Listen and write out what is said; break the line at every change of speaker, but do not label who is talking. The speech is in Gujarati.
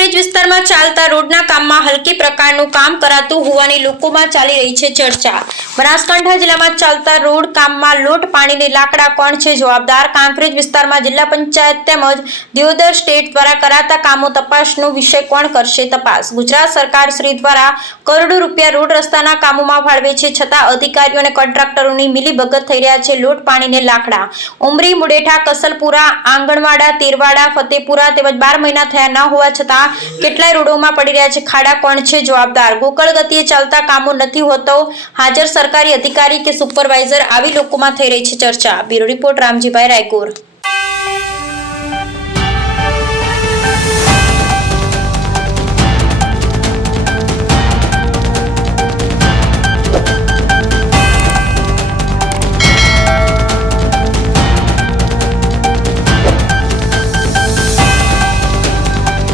કાંકરેજ વિસ્તારમાં ચાલતા રોડના કામમાં હલકી પ્રકારનું કામ કરાતું હોવાની લોકોમાં ચાલી રહી છે ચર્ચા. બનાસકાંઠા જિલ્લામાં ચાલતા રોડ કામમાં લોટ પાણીને લાકડા કોણ છે જવાબદાર? કાંકરેજ વિસ્તારમાં જિલ્લા પંચાયત તેમજ દિયોદર સ્ટેટ દ્વારા કરાતા કામો તપાસનો વિષય કોણ કરશે તપાસ? ગુજરાત સરકાર શ્રી દ્વારા કરોડો રૂપિયા રોડ રસ્તાના કામોમાં ફાળવે છે, છતાં અધિકારીઓ અને કોન્ટ્રાક્ટરોની મિલીભગત થઈ રહ્યા છે લોટ પાણીને લાકડા. ઉમરી, મુડેઠા, કસલપુરા, આંગણવાડા, તેરવાડા, ફતેપુરા તેમજ બાર મહિના થયા ન હોવા છતાં કેટલાય રોડોમાં પડી રહ્યા છે ખાડા કોણ છે? જવાબદાર. ગોકળ ગતિએ ચાલતા કામો નથી હોતો. હાજર સરકારી અધિકારી કે સુપરવાઇઝર આવી લોકોમાં થઈ રહી છે ચર્ચા. Bureau report Ramjibhai Raikor.